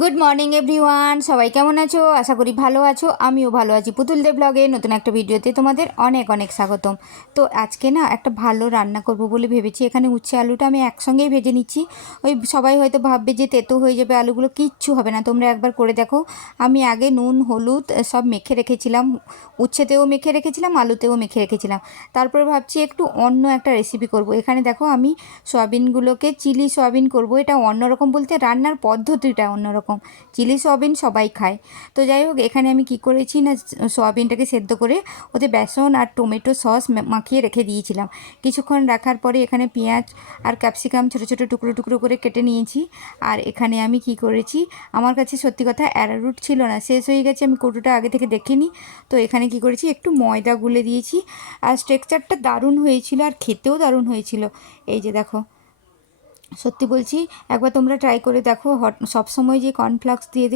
Good morning everyone সবাই কেমন আছো? আশা করি ভালো আছো। আমিও ভালো আছি। পুতুল দেব ব্লগে নতুন একটা ভিডিওতে তোমাদের অনেক অনেক স্বাগতম। তো আজকে না একটা ভালো রান্না করব বলে ভেবেছি। এখানে উচ্ছে আলুটা আমি একসঙ্গেই ভেজে নিচ্ছি। ওই সবাই হয়তো ভাববে যে তেতো হয়ে যাবে আলুগুলো, কিচ্ছু হবে না। তোমরা একবার করে দেখো। আমি আগে নুন, হলুদ সব মেখে রেখেছিলাম। উচ্ছেতেও মেখে রেখেছিলাম, আলুতেও মেখে রেখেছিলাম। তারপরে ভাবছি একটু অন্য একটা রেসিপি করব। এখানে দেখো আমি সয়াবিনগুলোকে, চিলি সয়াবিন করব। এটা অন্যরকম বলতে রান্নার পদ্ধতিটা অন্যরকম। চিলি সয়াবিন সবাই খায়। তো যাই হোক, এখানে আমি কি করেছি না, সয়াবিনটাকে সেদ্ধ করে ওতে বেসন আর টমেটো সস মাখিয়ে রেখে দিয়েছিলাম। কিছুক্ষণ রাখার পরে এখানে পেঁয়াজ আর ক্যাপসিকাম ছোটো ছোটো টুকরো টুকরো করে কেটে নিয়েছি। আর এখানে আমি কি করেছি, আমার কাছে সত্যি কথা অ্যারারুট ছিল না, শেষ হয়ে গেছে, আমি কৌটোটা আগে থেকে দেখিনি। তো এখানে কি করেছি, একটু ময়দা গুলে দিয়েছি। আর স্ট্রেকচারটা দারুণ হয়েছিল আর খেতেও দারুণ হয়েছিল। এই যে দেখো সত্যি বলছি, একবার তোমরা ট্রাই করে দেখো, হট সবসময় যে কর্নফ্লাক্স দিয়ে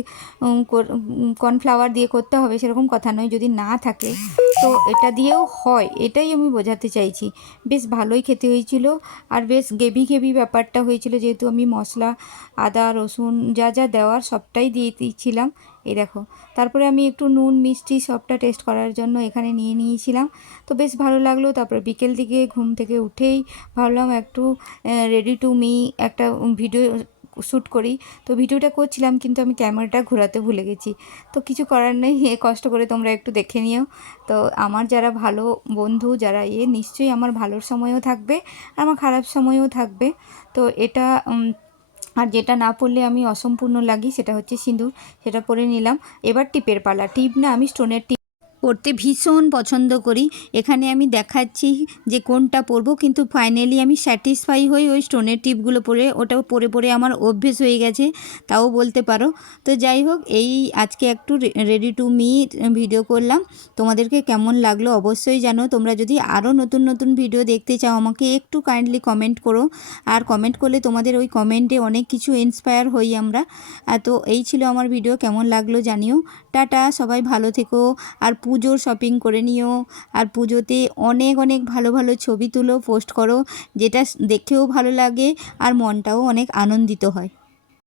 কর্নফ্লাওয়ার দিয়ে করতে হবে সেরকম কথা নয়, যদি না থাকে। তো এটা দিয়েও হয়, এটাই আমি বোঝাতে চাইছি। বেশ ভালোই খেতে হয়েছিল আর বেশ গেভি গেভি ব্যাপারটা হয়েছিল, যেহেতু আমি মশলা, আদা, রসুন যা যা দেওয়ার সবটাই দিয়ে দিয়েছিলাম। এই দেখো, তারপরে আমি একটু নুন, মিষ্টি সবটা টেস্ট করার জন্য এখানে নিয়ে নিয়েছিলাম। তো বেশ ভালো লাগল, তারপরে বিকেল দিকে ঘুম থেকে উঠেই ভাবলাম একটু রেডি টু মি একটা ভিডিও শ্যুট করি। তো ভিডিওটা করছিলাম কিন্তু আমি ক্যামেরাটা ঘোরাতে ভুলে গেছি। তো কিছু করার নেই কষ্ট করে তোমরা একটু দেখে নিও। তো আমার যারা ভালো বন্ধু, যারা এ নিশ্চয়ই আমার ভালোর সময়ও থাকবে, আর আমার খারাপ সময়ও থাকবে। তো এটা আর যেটা না পড়লে আমি অসম্পূর্ণ লাগি সেটা হচ্ছে সিঁদুর, সেটা পরে নিলাম। এবার টিপের পালা। টিপ না, আমি স্টোনের টিপ পরতে ভীষণ পছন্দ করি। এখানে আমি দেখাচ্ছি যে কোনটা পরবো কিন্তু ফাইনালি আমি স্যাটিসফাই হই ওই স্টোনের টিপগুলো পরে ওটাও পরে পরে আমার অভ্যেস হয়ে গেছে, তাও বলতে পারো। তো যাই হোক, এই আজকে একটু রেডি টু মি ভিডিও করলাম। তোমাদেরকে কেমন লাগল অবশ্যই জানো। তোমরা যদি আরও নতুন নতুন ভিডিও দেখতে চাও, আমাকে একটু কাইন্ডলি কমেন্ট করো। আর কমেন্ট করলে তোমাদের ওই কমেন্টে অনেক কিছু ইন্সপায়ার হই আমরা। তো এই ছিল আমার ভিডিও কেমন লাগল জানিও। টাটা, সবাই ভালো থেকো। আর পুজোর শপিং করে নিও। আর পুজোতে অনেক অনেক ভালো ভালো ছবি তুলো পোস্ট করো, যেটা দেখেও ভালো লাগে আর মনটাও অনেক আনন্দিত হয়।